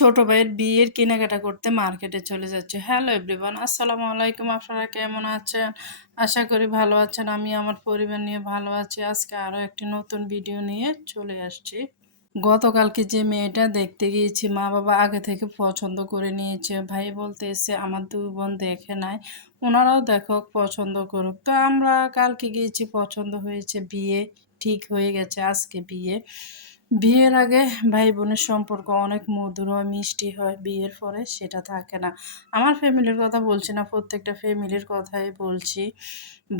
ছোট ভাইয়ের বিয়ের কেনাকাটা করতে মার্কেটে চলে যাচ্ছে। হ্যালো এভরিওয়ান, আসসালামু আলাইকুম। আপনারা কেমন আছেন? আশা করি ভালো আছেন। আমি আমার পরিবার নিয়ে ভালো আছি। আজকে আরও একটি নতুন ভিডিও নিয়ে চলে আসছি। গতকালকে যে মেয়েটা দেখতে গিয়েছি, মা বাবা আগে থেকে পছন্দ করে নিয়েছে। ভাই বলতেছে আমার 2 বোন দেখে নাই, ওনারাও দেখো পছন্দ করুক। তো আমরা কালকে গিয়েছি, পছন্দ হয়েছে, বিয়ে ঠিক হয়ে গেছে। আজকে বিয়ে। বিয়ের আগে ভাই বোনের সম্পর্ক অনেক মধুর হয়, মিষ্টি হয়। বিয়ের পরে সেটা থাকে না। আমার ফ্যামিলির কথা বলছি না, প্রত্যেকটা ফ্যামিলির কথাই বলছি।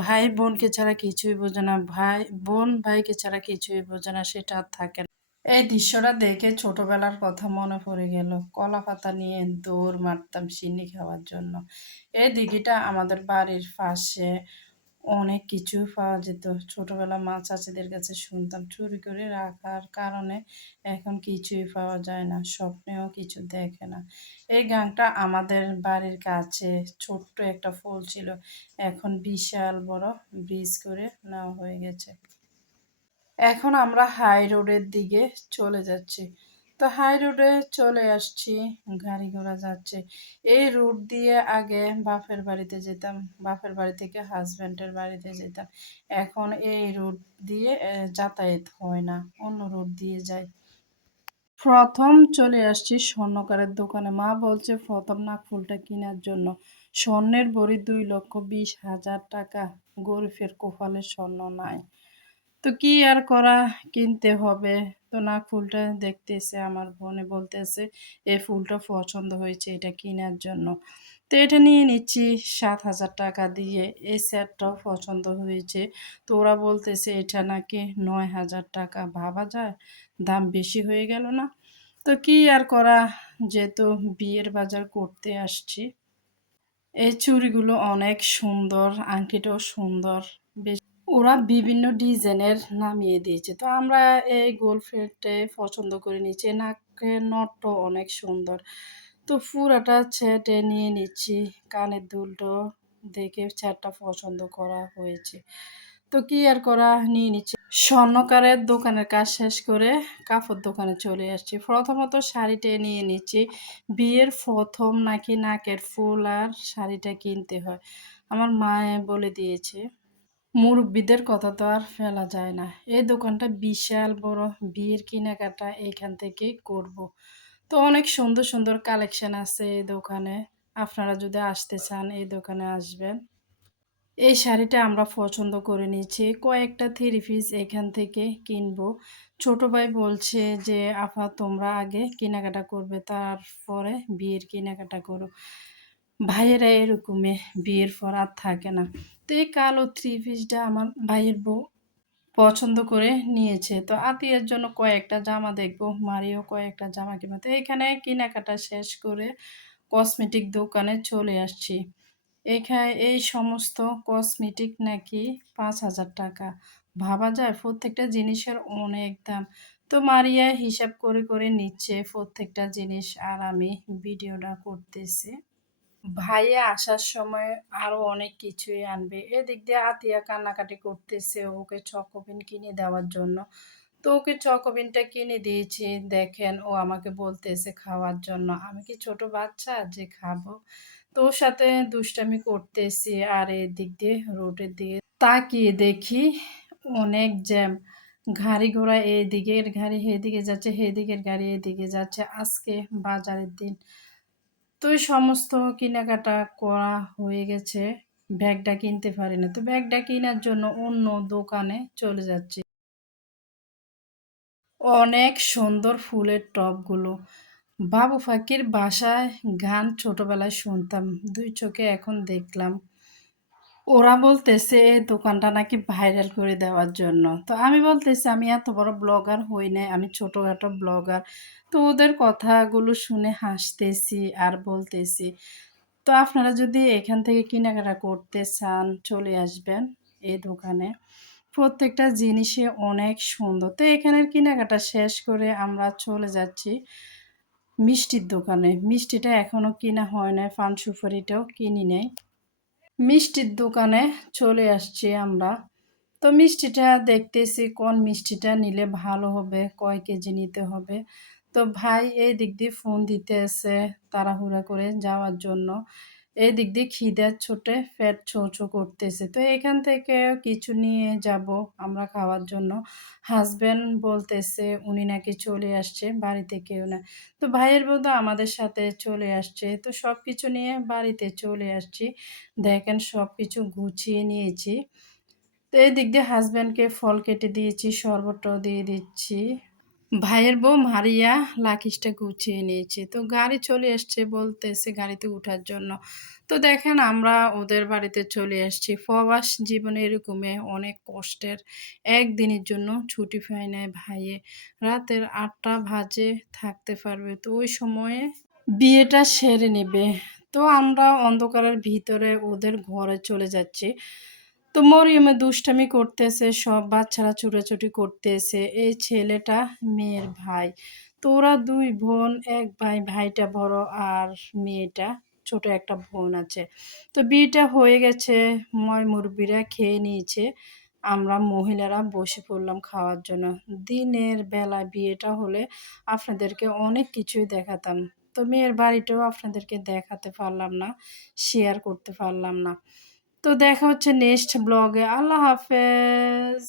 ভাই বোনকে ছাড়া কিছুই বোঝে না, বোন ভাইকে ছাড়া কিছুই বোঝে না, সেটা আর থাকে না। এই দৃশ্যটা দেখে ছোটবেলার কথা মনে পড়ে গেল। কলা পাতা নিয়ে দৌড় মারতাম সিন্নি খাওয়ার জন্য। এই দিঘিটা আমাদের বাড়ির পাশে, অনেক কিছু পাওয়া যেত। ছোটবেলা মা চাচিদের কাছে শুনতাম, চুরি করে রাখার কারণে এখন কিছুই পাওয়া যায় না, স্বপ্নেও কিছু দেখে না। এই গাংটা আমাদের বাড়ির কাছে ছোট্ট একটা ফুল ছিল, এখন বিশাল বড় ব্রিজ করে নেওয়া হয়ে গেছে। এখন আমরা হাই রোডের দিকে চলে যাচ্ছি। তো হাই রোডে চলে আসছি, গাড়ি ঘোড়া যাচ্ছে। এই রুট দিয়ে আগে বাপের বাড়িতে যেতাম, বাপের বাড়ি থেকে হাজব্যান্ডের বাড়িতে যেতাম। এখন এই রুট দিয়ে যাতায়াত হয় না, অন্য রুট দিয়ে যাই। প্রথম চলে আসছি স্বর্ণকারের দোকানে। মা বলছে প্রথম নাকফুলটা কেনার জন্য। স্বর্ণের ভরি 2,20,000 টাকা। গরিবের কপালে স্বর্ণ নাই। তো কি আর করা, কিনতে হবে। তো নাকফুলটা দেখতেছে, আমার বোনে বলতেছে এই ফুলটা পছন্দ হয়েছে, এটা কেনার জন্য। তো এটা নিয়ে নিচ্ছি 7,000 টাকা দিয়ে। এই সেটটাও পছন্দ হয়েছে। তো ওরা বলতেছে এটা নাকি 9,000 টাকা। ভাবা যায়, দাম বেশি হয়ে গেল না? তো কি আর করা, যেহেতু বিয়ের বাজার করতে আসছি। এই চুড়িগুলো অনেক সুন্দর, আংটিটাও সুন্দর। ওরা বিভিন্ন ডিজাইনের নামিয়ে দিয়েছে। তো আমরা এই গোল্ড ফ্রেডে পছন্দ করে নিচ্ছি। নাকের নটটাও অনেক সুন্দর। তো পুরাটা সেটে নিয়ে নিচ্ছি। কানের দুলটো দেখে সেটটা পছন্দ করা হয়েছে। তো কি আর করা, নিয়ে নিচ্ছি। স্বর্ণকারের দোকানের কাজ শেষ করে কাপড় দোকানে চলে আসছি। প্রথমত শাড়িটা নিয়ে নিচ্ছি। বিয়ের প্রথম নাকি নাকের ফুল আর শাড়িটা কিনতে হয়, আমার মায়ে বলে দিয়েছে। মুরব্বিদের কথা তো আর ফেলা যায় না। এই দোকানটা বিশাল বড়, বিয়ের কেনাকাটা এখান থেকেই করব। তো অনেক সুন্দর সুন্দর কালেকশন আছে এই দোকানে। আপনারা যদি আসতে চান এই দোকানে আসবেন। এই শাড়িটা আমরা পছন্দ করে নিয়েছি, কয়েকটা থ্রি পিস এখান থেকে কিনবো। ছোট ভাই বলছে যে আপা তোমরা আগে কেনাকাটা করবে, তারপরে বিয়ের কেনাকাটা করো। ভাইয়েরা এরকমই, বিয়ের পর আর থাকে না। তো এই কালো থ্রি পিসটা আমার ভাইয়ের বউ পছন্দ করে নিয়েছে। তো আতিয়ার জন্য কয়েকটা জামা দেখবো, মারিও কয়েকটা জামা কিনবো। তো এখানে কেনাকাটা শেষ করে কসমেটিক দোকানে চলে আসছি। এই সমস্ত কসমেটিক নাকি 5,000 টাকা। ভাবা যায়, প্রত্যেকটা জিনিসের অনেক দাম। তো মারিয়া হিসাব করে করে নিচ্ছে প্রত্যেকটা জিনিস, আর আমি ভিডিওটা করতেছি। ভাইয়া আসার সময় আরো অনেক কিছুই আনবে। এদিক দিয়ে আতিয়া কান্নাকাটি করতেছে ওকে চকোবিন কিনে দেওয়ার জন্য। তো ওকে চকোবিনটা কিনে দিয়েছি। দেখেন ও আমাকে বলতেছে খাওয়ার জন্য। আমি কি ছোট বাচ্চা যে খাবো? তো ওর সাথে দুষ্টামি করতেছি। আর এদিক দিয়ে রোডের দিকে তাকিয়ে দেখি অনেক জ্যাম। গাড়ি ঘোড়া, এদিকের গাড়ি এদিকে যাচ্ছে, এদিকের গাড়ি এদিকে যাচ্ছে। আজকে বাজারের দিন। তো এই সমস্ত কেনাকাটা করা হয়ে গেছে। ব্যাগটা কিনতে পারি না। তো ব্যাগটা কেনার জন্য অন্য দোকানে চলে যাচ্ছি। অনেক সুন্দর ফুলের টবগুলো। বাবু পাখির বাসায় গান ছোটবেলায় শুনতাম, 2 চোখে এখন দেখলাম। ওরা বলতেছে এই দোকানটা নাকি ভাইরাল করে দেওয়ার জন্য। তো আমি বলতেছি আমি এত বড় ব্লগার হই নাই, আমি ছোটখাটো ব্লগার। তো ওদের কথাগুলো শুনে হাসতেছি আর বলতেছি। তো আপনারা যদি এখান থেকে কেনাকাটা করতে চান চলে আসবেন এই দোকানে। প্রত্যেকটা জিনিসই অনেক সুন্দর। তো এখানের কেনাকাটা শেষ করে আমরা চলে যাচ্ছি মিষ্টির দোকানে। মিষ্টিটা এখনো কিনা হয় নাই, পান সুপারিটাও কিনি নাই। মিষ্টির দোকানে চলে আসছি আমরা। তো মিষ্টিটা দেখতেছি কোন মিষ্টিটা নিলে ভালো হবে, কয় কেজি নিতে হবে। তো ভাই এই দিক দিয়ে ফোন দিতেছে তাড়াহুড়া করে যাওয়ার জন্য। এই দিক দিয়ে খিদের চোটে পেট ছো-ছো করতেছে। তো এখান থেকে কিছু নিয়ে যাবো আমরা খাওয়ার জন্য। হাসব্যান্ড বলতেছে উনি নাকি চলে আসছে, বাড়িতে কেউ না। তো ভাইয়ের বউ তো আমাদের সাথে চলে আসছে। তো সবকিছু নিয়ে বাড়িতে চলে আসছি। দেখেন সবকিছু গুছিয়ে নিয়েছি। তো এদিক দিয়ে হাসব্যান্ডকে ফল কেটে দিয়েছি, শরবতটাও দিয়ে দিচ্ছি। ভাইয়ের বউ মারিয়া লাকিজটা গুছিয়ে নিয়েছে। তো গাড়ি চলে এসছে বলতেছে গাড়িতে উঠার জন্য। তো দেখেন আমরা ওদের বাড়িতে চলে আসছি। প্রবাস জীবনে এরকমই অনেক কষ্টের। একদিনের জন্য ছুটি পায় নাই ভাইয়ে। রাতের ৮টা বাজে থাকতে পারবে। তো ওই সময়ে বিয়েটা সেরে নেবে। তো আমরা অন্ধকারের ভিতরে ওদের ঘরে চলে যাচ্ছি। তো মরিয়মে দুষ্টামি করতেছে, সব বাচ্চারা ছুটাছুটি করতেছে। এই ছেলেটা মেয়ের ভাই। তো ওরা ২ বোন, ১ ভাই, ভাইটা বড় আর মেয়েটা ছোট একটা বোন আছে। তো বিয়েটা হয়ে গেছে, ময়-মুরব্বিরা খেয়ে নিয়েছে। আমরা মহিলারা বসে পড়লাম খাওয়ার জন্য। দিনের বেলা বিয়েটা হলে আপনাদেরকে অনেক কিছুই দেখাতাম। তো মেয়ের বাড়িটাও আপনাদেরকে দেখাতে পারলাম না, শেয়ার করতে পারলাম না। তো দেখা হচ্ছে নেক্সট ব্লগে। আল্লাহ হাফেজ।